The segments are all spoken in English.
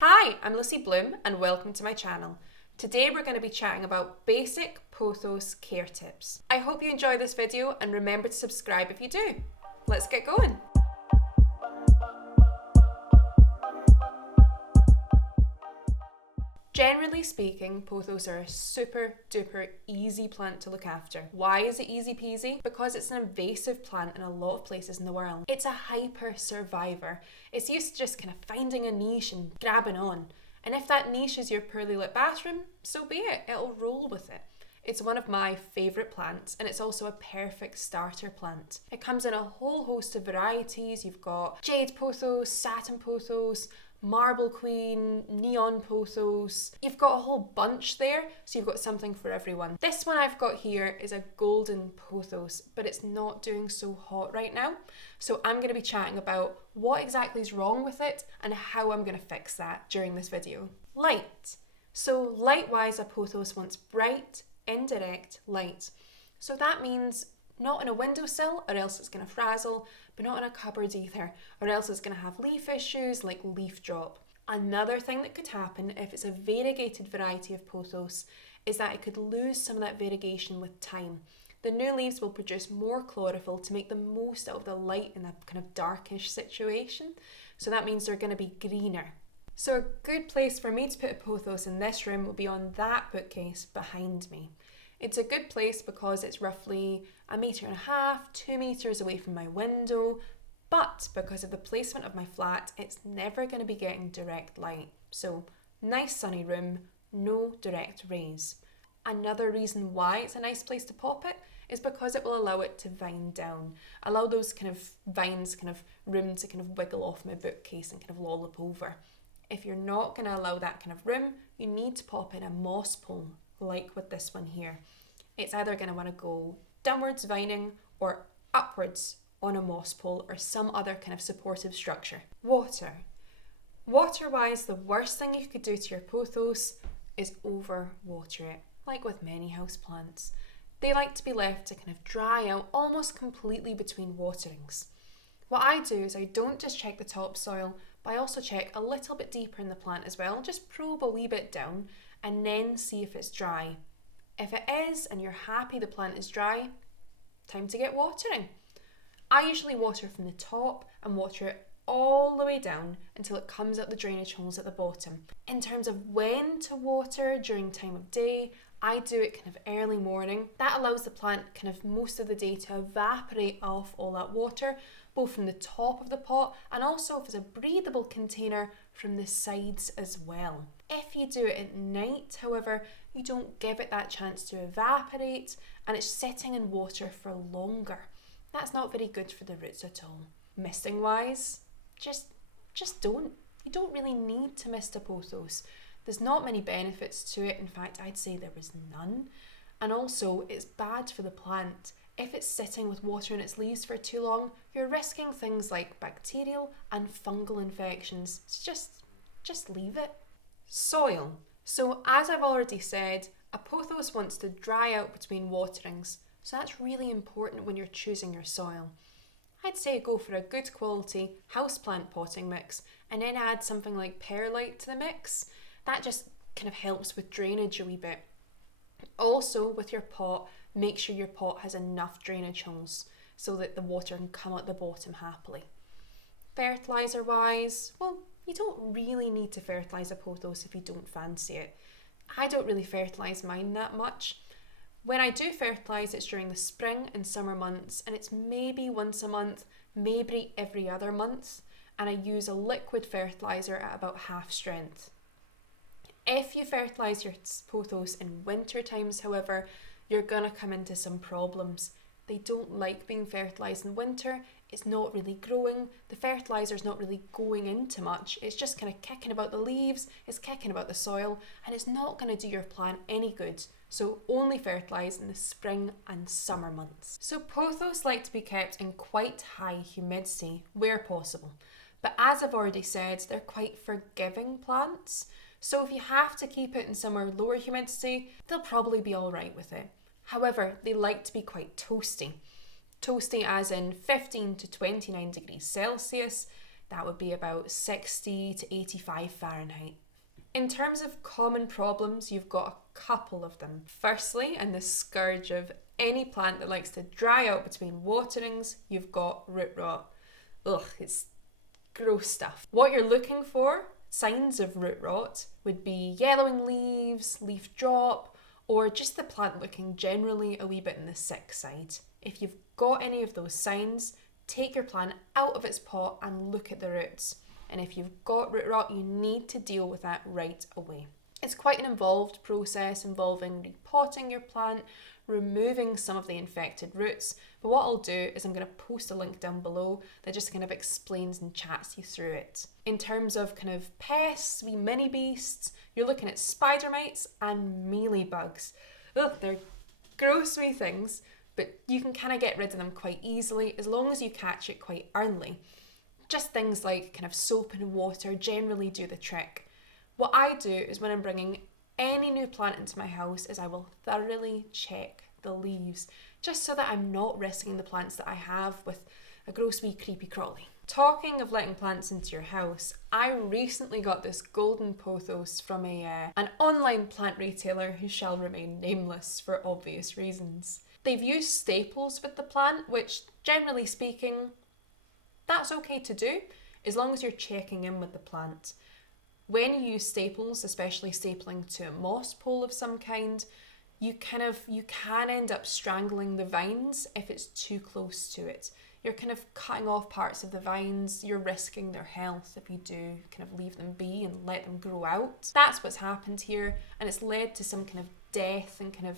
Hi, I'm Lucy Bloom and welcome to my channel. Today we're going to be chatting about basic pothos care tips. I hope you enjoy this video and remember to subscribe if you do. Let's get going. Generally speaking, pothos are a super duper easy plant to look after. Why is it easy peasy? Because it's an invasive plant in a lot of places in the world. It's a hyper survivor. It's used to just kind of finding a niche and grabbing on. And if that niche is your poorly lit bathroom, so be it, it'll roll with it. It's one of my favourite plants and it's also a perfect starter plant. It comes in a whole host of varieties. You've got jade pothos, satin pothos, marble queen, neon pothos. You've got a whole bunch there, so you've got something for everyone. This one I've got here is a golden pothos, but it's not doing so hot right now. So I'm going to be chatting about what exactly is wrong with it and how I'm going to fix that during this video. Light. So light-wise, a pothos wants bright, indirect light. So that means not in a windowsill or else it's going to frazzle, but not in a cupboard either, or else it's going to have leaf issues like leaf drop. Another thing that could happen if it's a variegated variety of pothos is that it could lose some of that variegation with time. The new leaves will produce more chlorophyll to make the most out of the light in a kind of darkish situation, so that means they're going to be greener. So a good place for me to put a pothos in this room will be on that bookcase behind me. It's a good place because it's roughly 1.5 meters, 2 meters away from my window, but because of the placement of my flat, it's never going to be getting direct light. So nice sunny room, no direct rays. Another reason why it's a nice place to pop it is because it will allow it to vine down, allow those kind of vines, kind of room to kind of wiggle off my bookcase and kind of lollop over. If you're not going to allow that kind of room, you need to pop in a moss pole, like with this one here. It's either going to want to go downwards vining or upwards on a moss pole or some other kind of supportive structure. Water. Water-wise, the worst thing you could do to your pothos is over-water it, like with many houseplants. They like to be left to kind of dry out almost completely between waterings. What I do is I don't just check the topsoil, but I also check a little bit deeper in the plant as well, just probe a wee bit down and then see if it's dry. If it is and you're happy the plant is dry, time to get watering. I usually water from the top and water it all the way down until it comes out the drainage holes at the bottom. In terms of when to water during time of day, I do it kind of early morning. That allows the plant kind of most of the day to evaporate off all that water, both from the top of the pot and also if it's a breathable container from the sides as well. If you do it at night, however, you don't give it that chance to evaporate and it's sitting in water for longer. That's not very good for the roots at all. Misting wise, just don't. You don't really need to mist a pothos. There's not many benefits to it. In fact, I'd say there was none. And also, it's bad for the plant. If it's sitting with water in its leaves for too long, you're risking things like bacterial and fungal infections. So just leave it. Soil. So as I've already said, a pothos wants to dry out between waterings. So that's really important when you're choosing your soil. I'd say go for a good quality houseplant potting mix and then add something like perlite to the mix. That just kind of helps with drainage a wee bit. Also, with your pot, make sure your pot has enough drainage holes so that the water can come out the bottom happily. Fertiliser wise, well, you don't really need to fertilise a pothos if you don't fancy it. I don't really fertilise mine that much. When I do fertilise, it's during the spring and summer months, and it's maybe once a month, maybe every other month, and I use a liquid fertiliser at about half strength. If you fertilise your pothos in winter times, however, you're going to come into some problems. They don't like being fertilised in winter. It's not really growing. The fertiliser's not really going into much. It's just kind of kicking about the leaves, it's kicking about the soil, and it's not going to do your plant any good. So only fertilise in the spring and summer months. So pothos like to be kept in quite high humidity where possible. But as I've already said, they're quite forgiving plants. So if you have to keep it in somewhere lower humidity, they'll probably be all right with it. However, they like to be quite toasty. Toasty as in 15 to 29 degrees Celsius, That would be about 60 to 85 Fahrenheit. In terms of common problems, you've got a couple of them. Firstly, and the scourge of any plant that likes to dry out between waterings, you've got root rot. Ugh, it's gross stuff. What you're looking for, signs of root rot, would be yellowing leaves, leaf drop, or just the plant looking generally a wee bit on the sick side. If you've got any of those signs, take your plant out of its pot and look at the roots. And if you've got root rot, you need to deal with that right away. It's quite an involved process involving repotting your plant, removing some of the infected roots. But what I'll do is I'm going to post a link down below that just kind of explains and chats you through it. In terms of kind of pests, wee mini beasts, you're looking at spider mites and mealybugs. Ugh, they're gross wee things, but you can kind of get rid of them quite easily as long as you catch it quite early. Just things like kind of soap and water generally do the trick. What I do is when I'm bringing any new plant into my house is I will thoroughly check the leaves, just so that I'm not risking the plants that I have with a gross wee creepy crawly. Talking of letting plants into your house, I recently got this golden pothos from an online plant retailer who shall remain nameless for obvious reasons. They've used staples with the plant, which generally speaking, that's okay to do as long as you're checking in with the plant. When you use staples, especially stapling to a moss pole of some kind, you can end up strangling the vines if it's too close to it. You're kind of cutting off parts of the vines, you're risking their health if you do kind of leave them be and let them grow out. That's what's happened here, and it's led to some kind of death and kind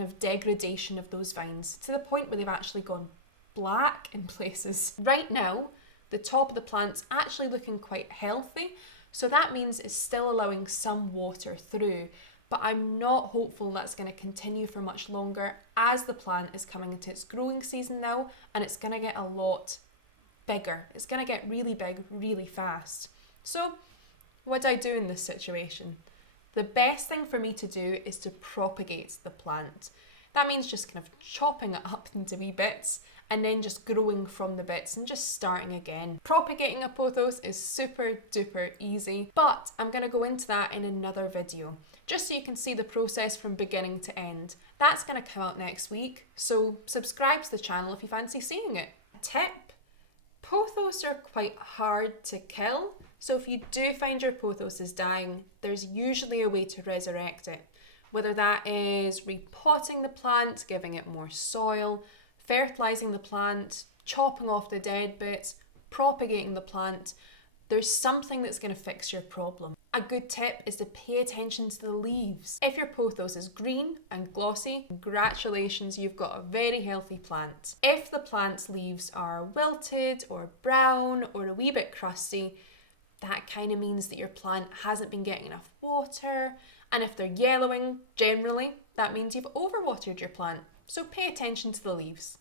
of degradation of those vines to the point where they've actually gone black in places. Right now, the top of the plant's actually looking quite healthy, so that means it's still allowing some water through, but I'm not hopeful that's going to continue for much longer as the plant is coming into its growing season now, and it's going to get a lot bigger. It's going to get really big really fast. So what do I do in this situation? The best thing for me to do is to propagate the plant. That means just kind of chopping it up into wee bits and then just growing from the bits and just starting again. Propagating a pothos is super duper easy, but I'm going to go into that in another video, just so you can see the process from beginning to end. That's going to come out next week, so subscribe to the channel if you fancy seeing it. Tip: pothos are quite hard to kill, so if you do find your pothos is dying, there's usually a way to resurrect it. Whether that is repotting the plant, giving it more soil, fertilising the plant, chopping off the dead bits, propagating the plant, there's something that's going to fix your problem. A good tip is to pay attention to the leaves. If your pothos is green and glossy, congratulations, you've got a very healthy plant. If the plant's leaves are wilted or brown or a wee bit crusty, that kind of means that your plant hasn't been getting enough water. And if they're yellowing, generally, that means you've overwatered your plant. So pay attention to the leaves.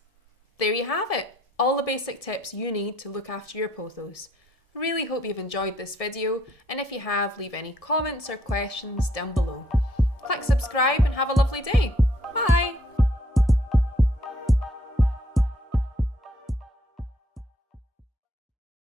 There you have it. All the basic tips you need to look after your pothos. Really hope you've enjoyed this video, and if you have, leave any comments or questions down below. Click subscribe and have a lovely day. Bye!